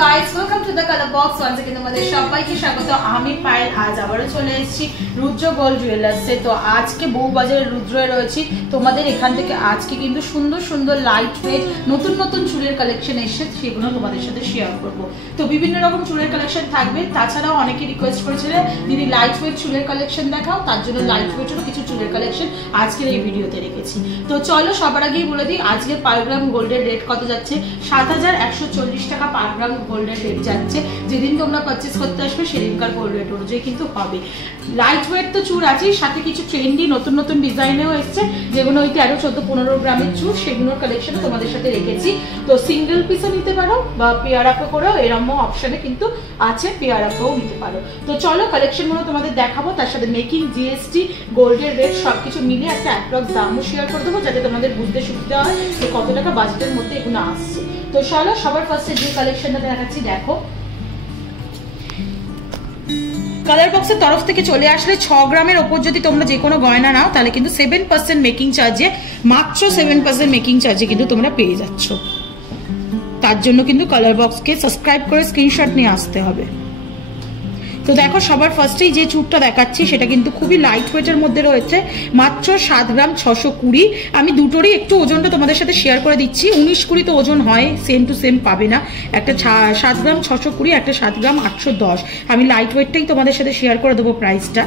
guys, welcome to the color box. Once again তোমাদের সবাইকে স্বাগত। আমি পায়েল আজ আবারো চলে এসেছি রুদ্র গোল্ড জুয়েলার্সে। তো আজকে বউবাজারের রুদ্রে রয়েছি। তোমাদের এখান থেকে আজকে কিন্তু সুন্দর সুন্দর লাইট ওয়েট নতুন নতুন চুলের কালেকশন এসেছে, সেগুলো তোমাদের সাথে শেয়ার করব। তো বিভিন্ন রকম চুলের কালেকশন থাকবে। তাছাড়াও অনেকে রিকোয়েস্ট করেছিল দিদি লাইট ওয়েট চুলের কালেকশন দেখাও, তার জন্য লাইট ওয়েটেরও কিছু চুলের কালেকশন আজকের এই ভিডিওতে রেখেছি। তো চলো সবার আগেই বলে দিই আজকে পার গ্রাম গোল্ডের রেট কত যাচ্ছে। ৭,১৪০ টাকা পার গ্রাম গোল্ডের রেট যাচ্ছে। যেদিন তোমরা পারচেস করতে আসবে সেদিনকার গোল্ড রেট অনুযায়ী কিন্তু হবে। লাইট ওয়েট তো চুর আছেই, সাথে কিছু ট্রেন্ডি নতুন নতুন ডিজাইনেও এসছে, যেগুলো ওই ১৩, ১৪, ১৫ গ্রামের চুর, সেগুলোর কালেকশনও তোমাদের সাথে রেখেছি। তো সিঙ্গেল পিসও নিতে পারো বা পেয়ার আপে করেও এরকম অপশনে কিন্তু আছে, পেয়ার আপেও নিতে পারো। তো চলো কালেকশনগুলো তোমাদের দেখাবো, তার সাথে মেকিং, জিএসটি, গোল্ডের রেট সবকিছু মিলিয়ে একটা অ্যাপ্রক্স দামও শেয়ার করে দেবো, যাতে তোমাদের বুঝতে সুবিধা হয় যে কত টাকা বাজেটের মধ্যে এগুলো আসছে। তো চলো সবার ফার্স্টে যে কালেকশনটা দেখাচ্ছি দেখো। কালার বক্সের তরফ থেকে চলে আসলে ৬ গ্রামের ওপর যদি তোমরা যে কোনো গয়না নাও তাহলে কিন্তু 7% মেকিং চার্জে, মাত্র 7% মেকিং চার্জে কিন্তু তোমরা পেয়ে যাচ্ছ। তার জন্য কিন্তু কালার বক্সকে সাবস্ক্রাইব করে স্ক্রিনশট নিয়ে আসতে হবে। তো দেখো সবার ফার্স্টেই যে চুরটা দেখাচ্ছি সেটা কিন্তু খুবই লাইট ওয়েটের মধ্যে রয়েছে, মাত্র ৭ গ্রাম ৬২০। আমি দুটোরই একটু ওজনটা তোমাদের সাথে শেয়ার করে দিচ্ছি। ১৯-২০ তো ওজন হয়, সেম টু সেম পাবে না। একটা ৭ গ্রাম ৬২০, একটা ৭ গ্রাম ৮১০। আমি লাইট ওয়েটটাই তোমাদের সাথে শেয়ার করে দেবো প্রাইসটা।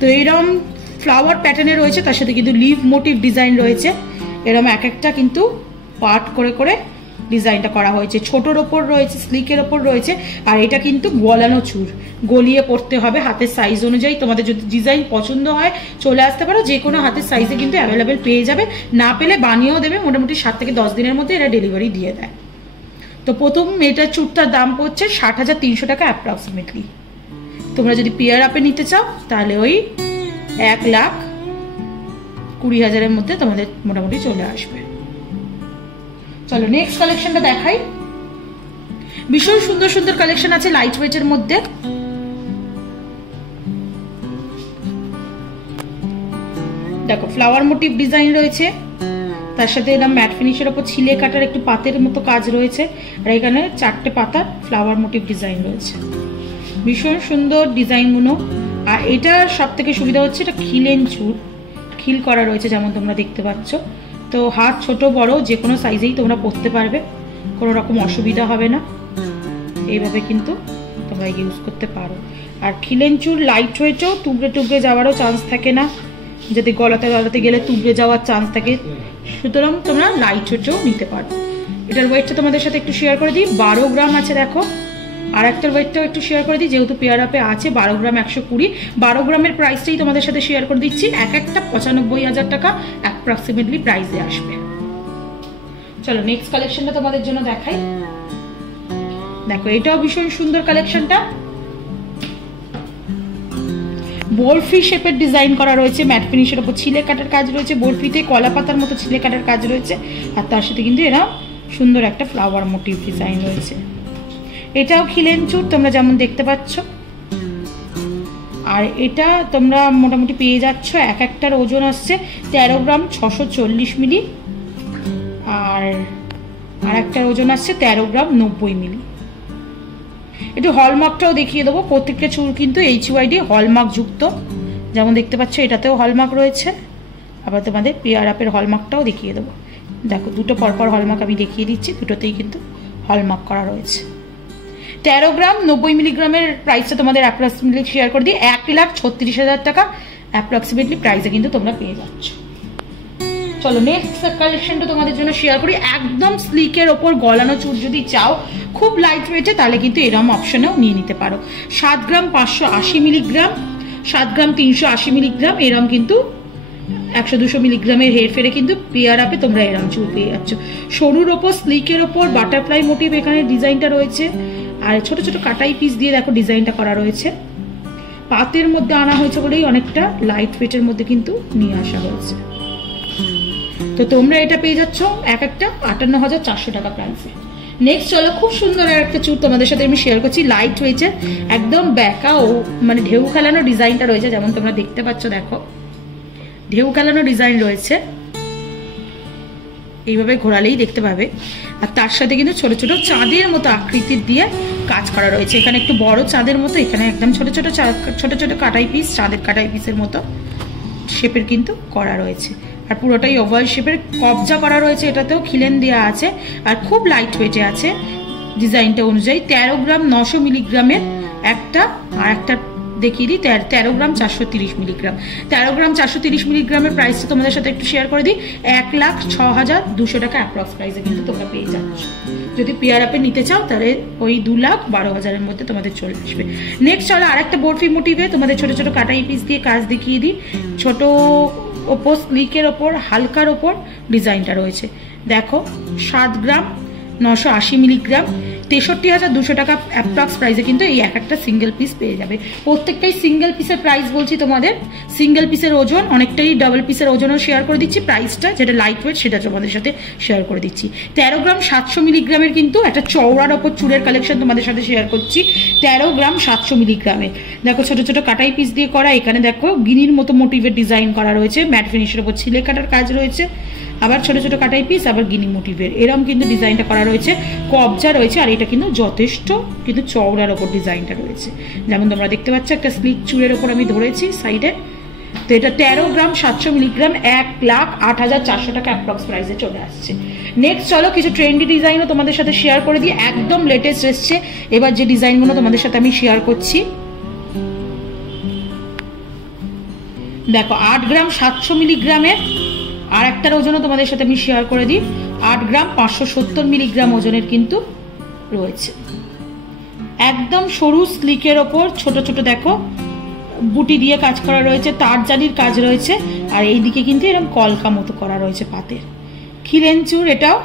তো এইরকম ফ্লাওয়ার প্যাটার্নে রয়েছে, তার সাথে কিন্তু লিভ মোটিভ ডিজাইন রয়েছে। এরকম এক একটা কিন্তু পার্ট করে করে ডিজাইনটা করা হয়েছে। ছোটোর ওপর রয়েছে, স্লিকের ওপর রয়েছে, আর এটা কিন্তু গলানো চুর, গলিয়ে পড়তে হবে হাতের সাইজ অনুযায়ী। তোমাদের যদি ডিজাইন পছন্দ হয় চলে আসতে পারো, যে কোনো হাতের সাইজে কিন্তু অ্যাভেলেবেল পেয়ে যাবে। না পেলে বানিয়েও দেবে, মোটামুটি ৭ থেকে ১০ দিনের মধ্যে এরা ডেলিভারি দিয়ে দেয়। তো প্রথম এটার চুরটার দাম পড়ছে ৬০,৩০০ টাকা অ্যাপ্রক্সিমেটলি। তোমরা যদি পেয়ার আপে নিতে চাও তাহলে ওই ১,২০,০০০-এর মধ্যে তোমাদের মোটামুটি চলে আসবে। চলো নেক্সট কালেকশনটা দেখাই। ভীষণ সুন্দর সুন্দর কালেকশন আছে লাইট ওয়েটের মধ্যে। দেখো ফ্লাওয়ার মোটিভ ডিজাইন রয়েছে, তার সাথে এরকম ম্যাট ফিনিশের ওপর ছিলে কাটার একটু পাতের মতো কাজ রয়েছে, আর এখানে ৪টে পাতার ফ্লাওয়ার মোটিভ ডিজাইন রয়েছে। ভীষণ সুন্দর ডিজাইনগুলো। আর এটার সব থেকে সুবিধা হচ্ছে এটা খিলেন চুর, খিল করা রয়েছে যেমন তোমরা দেখতে পাচ্ছ। তো হাত ছোট বড় যে কোনো সাইজেই তোমরা পরতে পারবে, কোনো রকম অসুবিধা হবে না। এইভাবে কিন্তু তোমরা ইউজ করতে পারো। আর খিলেন চুর লাইট ওয়েটও, তুবড়ে টুবড়ে যাওয়ারও চান্স থাকে না, যদি গলাতে গলাতে গেলে তুবড়ে যাওয়ার চান্স থাকে, সুতরাং তোমরা লাইট ওয়েটও নিতে পারো। এটার ওয়েটটা তোমাদের সাথে একটু শেয়ার করে দিই, ১২ গ্রাম আছে দেখো। আর একটার ওয়েটটাও একটু শেয়ার করে দিই, যেহেতু পেয়ার আপে আছে ১২ গ্রাম ১২০। ১২ গ্রামের প্রাইসটাই তোমাদের সাথে শেয়ার করে দিচ্ছি। এক একটা ৯৫,০০০ টাকা অ্যাপ্রক্সিমেটলি প্রাইসে আসবে। চলো নেক্সট কালেকশনটা তোমাদের জন্য দেখাই। দেখো এটাও ভীষণ সুন্দর কালেকশনটা। বরফি শেপের ডিজাইন করা রয়েছে, ম্যাট ফিনিশের উপর ছিলে কাটার কাজ রয়েছে, বরফিতে কলা পাতার মতো ছিলে কাটার কাজ রয়েছে, আর তার সাথে কিন্তু এরা সুন্দর একটা ফ্লাওয়ার মোটিভ ডিজাইন রয়েছে। এটাও খিলেন চুর তোমরা যেমন দেখতে পাচ্ছ। আর এটা তোমরা মোটামুটি পেয়ে যাচ্ছ, এক একটার ওজন আসছে ১৩ গ্রাম ৬৪০ মিলি, আর একটার ওজন আসছে ১৩ গ্রাম ৯০ মিলি। একটু হলমার্কটাও দেখিয়ে দেবো। প্রত্যেকটা চুর কিন্তু HUID হলমার্ক যুক্ত, যেমন দেখতে পাচ্ছ এটাতেও হলমার্ক রয়েছে। আবার তোমাদের পেয়ার আপের হলমার্কটাও দেখিয়ে দেবো। দেখো দুটো পরপর হলমার্ক আমি দেখিয়ে দিচ্ছি, দুটোতেই কিন্তু হলমার্ক করা রয়েছে। ১৩ গ্রাম ৯০ মিলিগ্রামের প্রাইসটা তোমাদের অ্যাপ্রক্সিমেটলি শেয়ার করে দিই, ১,৩৬,০০০ টাকা অ্যাপ্রক্সিমেটলি প্রাইসে কিন্তু তোমরা পেয়ে যাচ্ছ। চলো নেক্সট কালেকশনটা তোমাদের জন্য শেয়ার করি। একদম স্লিকের ওপর গলানো চুর যদি চাও খুব লাইট ওয়েটে, তাহলে কিন্তু এরকম অপশনেও নিয়ে নিতে পারো। ৭ গ্রাম ৫৮০ মিলিগ্রাম, ৭ গ্রাম ৩৮০ মিলিগ্রাম, এরম কিন্তু ১০০-২০০ মিলিগ্রামের হেরফেরে কিন্তু পেয়ার আপে তোমরা এরম চুর পেয়ে যাচ্ছ। সরুর ওপর স্লিকের ওপর বাটারফ্লাই মোটিভ এখানে ডিজাইনটা রয়েছে, আর ছোট ছোট কাটাই পিস দিয়ে দেখো ডিজাইনটা করা রয়েছে। পাতের মধ্যে আনা হয়েছে বলেই অনেকটা লাইট ওয়েটের মধ্যে কিন্তু নিয়ে আসা হয়েছে। তো তোমরা এটা পেয়ে যাচ্ছ এক একটা ৫৮,৪০০ টাকা প্রাইসে। নেক্সট চলো খুব সুন্দর একটা চুর তোমাদের সাথে আমি শেয়ার করছি, লাইট ওয়েটে একদম ব্যাকা ও মানে ঢেউ খেলানো ডিজাইনটা রয়েছে, যেমন তোমরা দেখতে পাচ্ছ। দেখো ঢেউ খেলানো ডিজাইন রয়েছে, এইভাবে ঘোরালেই দেখতে পাবে। আর তার সাথে কিন্তু ছোট ছোট চাঁদের মতো আকৃতির দিয়ে কাজ করা রয়েছে। এখানে একটু বড় চাঁদের মতো, এখানে একদম ছোট ছোট ছোট ছোট কাটাই পিস, চাঁদের কাটাই পিসের মতো শেপের কিন্তু করা রয়েছে। আর পুরোটাই ওভাল শেপের কবজা করা রয়েছে, এটাতেও খিলেন দেওয়া আছে আর খুব লাইট ওয়েটে আছে ডিজাইনটা অনুযায়ী। 13 গ্রাম 900 মিলিগ্রামের একটা, আর একটা দেখিয়ে দিই 13 গ্রাম 430 মিলিগ্রাম। 13 গ্রাম 430 মিলিগ্রামের প্রাইসটা তোমাদের সাথে একটু শেয়ার করে দিই। 1,06,200 টাকা অ্যাপ্রক্স প্রাইসে কিন্তু তোমরা পেয়ে যাচ্ছ। যদি পেয়ার আপে নিতে চাও তাহলে ওই 2,12,000-এর মধ্যে তোমাদের চলে আসবে। নেক্সট চলো আরেকটা বরফি মোটিভে তোমাদের ছোট ছোট কাটাই পিস দিয়ে কাজ দেখিয়ে দিই। ছোট ওপর স্লিকের ওপর হালকার ওপর ডিজাইনটা রয়েছে। দেখো 7 গ্রাম 980 মিলিগ্রাম, 63,200 টাকা অ্যাপ্রক্স প্রাইসে কিন্তু এই একটা সিঙ্গেল পিস পেয়ে যাবে। প্রত্যেকটাই সিঙ্গেল পিসের প্রাইস বলছি তোমাদের, সিঙ্গেল পিসের ওজন অনেকটাই ডাবল পিসের ওজনও শেয়ার করে দিচ্ছি। প্রাইসটা যেটা লাইট ওয়েট সেটা তোমাদের সাথে শেয়ার করে দিচ্ছি। 13 গ্রাম 700 মিলিগ্রামের কিন্তু একটা চওড়ার ওপর চুড়ের কালেকশন তোমাদের সাথে শেয়ার করছি। 13 গ্রাম 700 মিলিগ্রামের দেখো ছোট ছোট কাটাই পিস দিয়ে করা। এখানে দেখো গিনির মতো মোটিভের ডিজাইন করা রয়েছে, ম্যাট ফিনিশের ওপর ছিলে কাটার কাজ রয়েছে, আবার ছোট ছোট কাটাই পিস, আবার গিনি মোটিভের এরকম কিন্তু ডিজাইনটা করা রয়েছে, কবজা রয়েছে। আর এটা কিন্তু যথেষ্ট কিন্তু চওড়ার ওপর ডিজাইনটা রয়েছে, যেমন তোমরা দেখতে পাচ্ছ একটা স্লিক চুড়ের ওপর আমি ধরেছি সাইডে। তো এটা 13 গ্রাম 700 মিলিগ্রাম 1,08,400 টাকা অ্যাপ্রক্স প্রাইসে চলে আসছে। নেক্সট চলো কিছু ট্রেন্ডি ডিজাইনও তোমাদের সাথে শেয়ার করে দিই, একদম লেটেস্ট এসছে এবার যে ডিজাইনগুলো তোমাদের সাথে আমি শেয়ার করছি। দেখো 8 গ্রাম 700 মিলিগ্রামের আর একটার ওজনও তোমাদের সাথে আমি শেয়ার করে দিই। 8 গ্রাম 570 মিলিগ্রাম ওজনের কিন্তু রয়েছে। একদম সরু স্লিকের ওপর ছোট ছোট দেখো বুটি দিয়ে কাজ করা রয়েছে, তারজালির কাজ রয়েছে, আর এইদিকে কিন্তু এরকম কলকা মতো করা রয়েছে পাতের খিলেন চুর এটাও।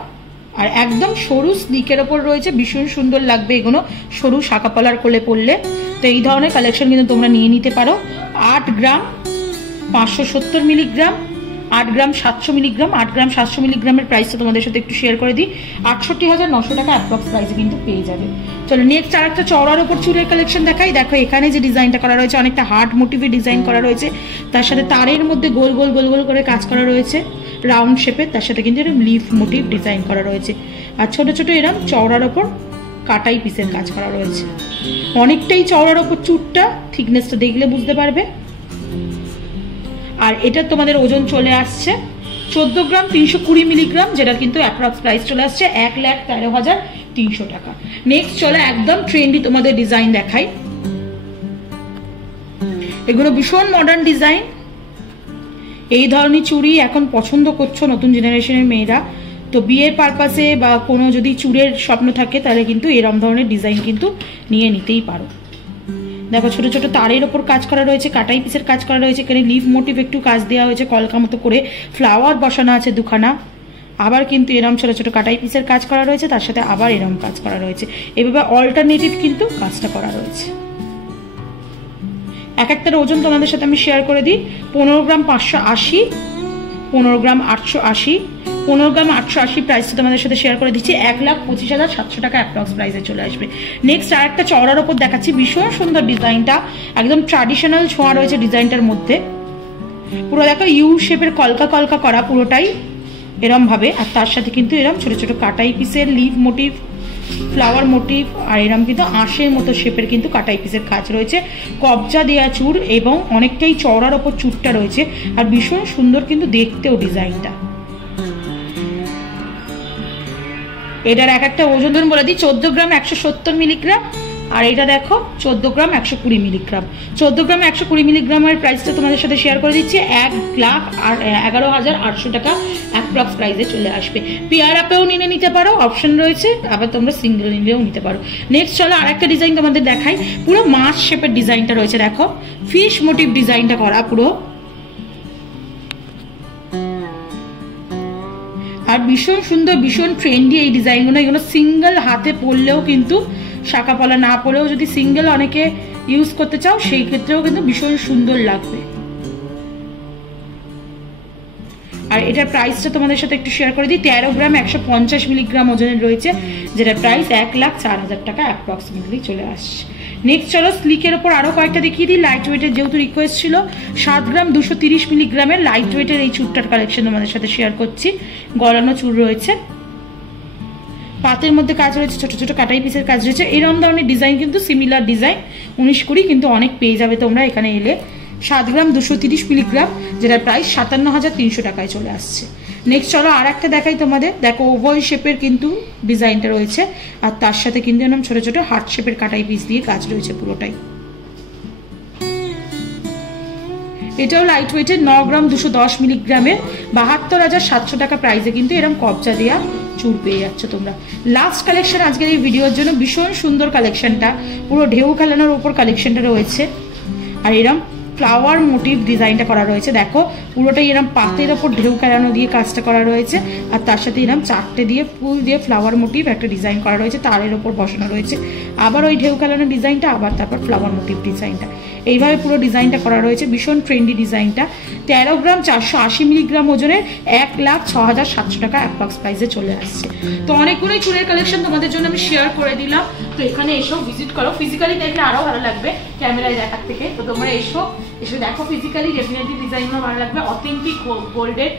আর একদম সরু স্লিকের ওপর রয়েছে, ভীষণ সুন্দর লাগবে এগুলো সরু শাখা পালার কোলে পড়লে। তো এই ধরনের কালেকশন কিন্তু তোমরা নিয়ে নিতে পারো। 8 গ্রাম 570 মিলিগ্রাম, 8 গ্রাম 700 মিলিগ্রাম। 8 গ্রাম 700 মিলিগ্রামের প্রাইসটা তোমাদের সাথে একটু শেয়ার করে দিই। 68,900 টাকা অ্যাপ্রক্স প্রাইসে কিন্তু পেয়ে যাবে। চলো নেক্সট আর একটা চওড়ার ওপর চুলের কালেকশন দেখাই। দেখো এখানে যে ডিজাইনটা করা রয়েছে অনেকটা হার্ট মোটিভে ডিজাইন করা রয়েছে, তার সাথে তারের মধ্যে গোল গোল গোল গোল করে কাজ করা রয়েছে রাউন্ড শেপের, তার সাথে কিন্তু এরকম লিফ মোটিভ ডিজাইন করা রয়েছে। আর ছোট ছোট এরকম চওড়ার ওপর কাটাই পিসের কাজ করা রয়েছে। অনেকটাই চওড়ার ওপর চুটটা, থিকনেসটা দেখলে বুঝতে পারবে। আর এটা তোমাদের ওজন চলে আসছে 14 গ্রাম 320 মিলিগ্রাম, যেটা কিন্তু অ্যাপ্রক্স প্রাইস চলে আসছে 1,13,300 টাকা। নেক্সট চলে একদম ট্রেন্ডি তোমাদের ডিজাইন দেখাই। এগুলো ভীষণ মডার্ন ডিজাইন, এই ধরনের চুড়ি এখন পছন্দ করছো নতুন জেনারেশনের মেয়েরা। তো বিয়ের পারপাসে বা কোনো যদি চুড়ের স্বপ্ন থাকে তাহলে কিন্তু এরকম ধরনের ডিজাইন কিন্তু নিয়ে নিতেই পারো। দেখো ছোট ছোট তারের ওপর কাজ করা রয়েছে, কাটাই পিসের কাজ করা রয়েছে, এখানে লিভ মোটিভ একটু কাজ দেওয়া হয়েছে কলকা মতো করে, ফ্লাওয়ার বসানো আছে দুখানা, আবার কিন্তু এরম ছোট ছোট কাটাই পিসের কাজ করা রয়েছে, তার সাথে আবার এরম কাজ করা রয়েছে। এভাবে অল্টারনেটিভ কিন্তু কাজটা করা রয়েছে। এক একটার ওজন তোমাদের সাথে আমি শেয়ার করে দিই। 15 গ্রাম 580, 15 গ্রাম 880, 15 গ্রাম 880 প্রাইসটা তোমাদের সাথে শেয়ার করে দিচ্ছি। 1,25,700 টাকা অ্যাপ্রক্স প্রাইসে চলে আসবে। নেক্সট আর একটা চওড়ার ওপর দেখাচ্ছি, ভীষণ সুন্দর ডিজাইনটা, একদম ট্র্যাডিশনাল ছোঁয়া রয়েছে ডিজাইনটার মধ্যে। পুরো দেখো ইউ শেপের কলকা কলকা করা পুরোটাই এরম ভাবে, আর তার সাথে কিন্তু এরম ছোট ছোট কাটাই পিসের লিভ মোটিভ, ফ্লাওয়ার মোটিভ, আর এরম কিন্তু আঁশের মতো শেপের কিন্তু কাটাই পিসের কাজ রয়েছে, কবজা দেয়া চুর এবং অনেকটাই চওড়ার ওপর চুরটা রয়েছে, আর ভীষণ সুন্দর কিন্তু দেখতেও ডিজাইনটা। এটার এক একটা ওজন বলে দিই, 14 গ্রাম 170 মিলিগ্রাম, আর এটা দেখো 14 গ্রাম 120 মিলিগ্রাম। 14 গ্রাম 120 মিলিগ্রামের প্রাইসটা তোমাদের সাথে শেয়ার করে দিচ্ছি। 1,11,800 টাকা অ্যাপ্রক্স প্রাইসে চলে আসবে। পেয়ার আপেও নিতে পারো, অপশন রয়েছে, আবার তোমরা সিঙ্গেল নিলেও নিতে পারো। নেক্সট চলো আর একটা ডিজাইন তোমাদের দেখাই, পুরো মাছ শেপের ডিজাইনটা রয়েছে, দেখো ফিশ মোটিভ ডিজাইনটা করা পুরো, আর ভীষণ সুন্দর ভীষণ ট্রেন্ডি এই ডিজাইনগুলো। এগুলো সিঙ্গেল হাতে পরলেও কিন্তু শাখা পলা না পরেও যদি সিঙ্গেল অনেকে ইউজ করতে চাও সেই ক্ষেত্রেও কিন্তু ভীষণ সুন্দর লাগবে। আর এটার প্রাইসটা তোমাদের সাথে একটু শেয়ার করে দিই। 13 গ্রাম 150 মিলিগ্রাম ওজনের রয়েছে, যেটা প্রাইস 1,04,000 টাকা অ্যাপ্রক্সিমেটলি চলে আসছে। নেক্সট চলো স্লিকের ওপর আরো কয়েকটা দেখিয়ে দিই। লাইট ওয়েটের যেহেতু রিকোয়েস্ট ছিল, 7 গ্রাম 230 মিলিগ্রামের লাইট ওয়েটের এই চুরটার কালেকশন তোমাদের সাথে শেয়ার করছি। গলানো চুর রয়েছে, পাতের মধ্যে কাজ রয়েছে, ছোট ছোট কাটাই পিসের কাজ রয়েছে। এরকম ধরনের ডিজাইন কিন্তু সিমিলার ডিজাইন 19 কিন্তু অনেক পেয়ে যাবে তোমরা এখানে এলে। 7 গ্রাম 230 মিলিগ্রাম, যেটার প্রাইস 57,300 টাকায় চলে আসছে। নেক্সট চলো আর একটা দেখাই তোমাদের। দেখো ওভাল শেপের কিন্তু ডিজাইনটা রয়েছে, আর তার সাথে কিন্তু এরকম ছোট ছোট হার্ট শেপের কাটাই পিস দিয়ে কাজ রয়েছে পুরোটাই। এটাও লাইট ওয়েটের 9 গ্রাম 210 মিলিগ্রামের 72,700 টাকা প্রাইসে কিন্তু এরকম কবজা দেওয়া চুল পেয়ে যাচ্ছ তোমরা। লাস্ট কালেকশন আজকের এই ভিডিওর জন্য, ভীষণ সুন্দর কালেকশনটা, পুরো ঢেউ খেলানোর উপর কালেকশনটা রয়েছে। আর এরম ফ্লাওয়ার মোটিভ ডিজাইনটা করা রয়েছে, দেখো পুরোটাই এরম পাতের ওপর ঢেউ খেলানো দিয়ে কাজটা করা রয়েছে, আর তার সাথে এরম 4টে দিয়ে ফুল দিয়ে ফ্লাওয়ার মোটিভ একটা ডিজাইন করা রয়েছে, তারের ওপর বসানো রয়েছে। আবার ওই ঢেউ খেলানো ডিজাইনটা, আবার তারপর ফ্লাওয়ার মোটিভ ডিজাইনটা, এইভাবে পুরো ডিজাইনটা করা রয়েছে। ভীষণ ট্রেন্ডি ডিজাইনটা। 13 গ্রাম 480 মিলিগ্রাম ওজনের 1,06,700 টাকা অ্যাপ্রক্স প্রাইসে চলে আসছে। তো অনেকগুলোই চুলের কালেকশন তোমাদের জন্য আমি শেয়ার করে দিলাম। তো এখানে এসো, ভিজিট করো, ফিজিক্যালি দেখলে আরো ভালো লাগবে ক্যামেরায় দেখার থেকে। তো তোমরা এসে দেখো ফিজিক্যালি, ডেফিনেটলি ডিজাইনও ভালো লাগবে। অথেন্টিক গোল্ডের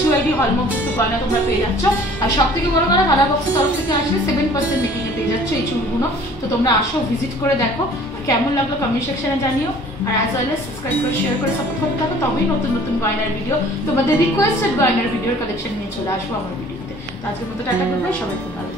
HUID হলমার্কযুক্ত গয়না তোমরা পেয়ে যাচ্ছ। আর সব থেকে বড় কথা, ভালা বক্সের তরফ থেকে আসলে 7% মেকিং এ পেয়ে যাচ্ছ এই চুলগুলো। তো তোমরা আসো, ভিজিট করে দেখো, কেমন লাগলো কমেন্ট সেকশনে জানিও। আর অ্যাজ ওয়েল সাবস্ক্রাইব করে শেয়ার করে সাপোর্ট করতে থাকো, তবেই নতুন নতুন গয়নার ভিডিও, তোমাদের রিকোয়েস্টেড গয়নার ভিডিওর কালেকশন নিয়ে চলে আসবো আমার ভিডিওতে। তো আজকের মতো টাটা, গুড বাই, সবাই খুব ভালো।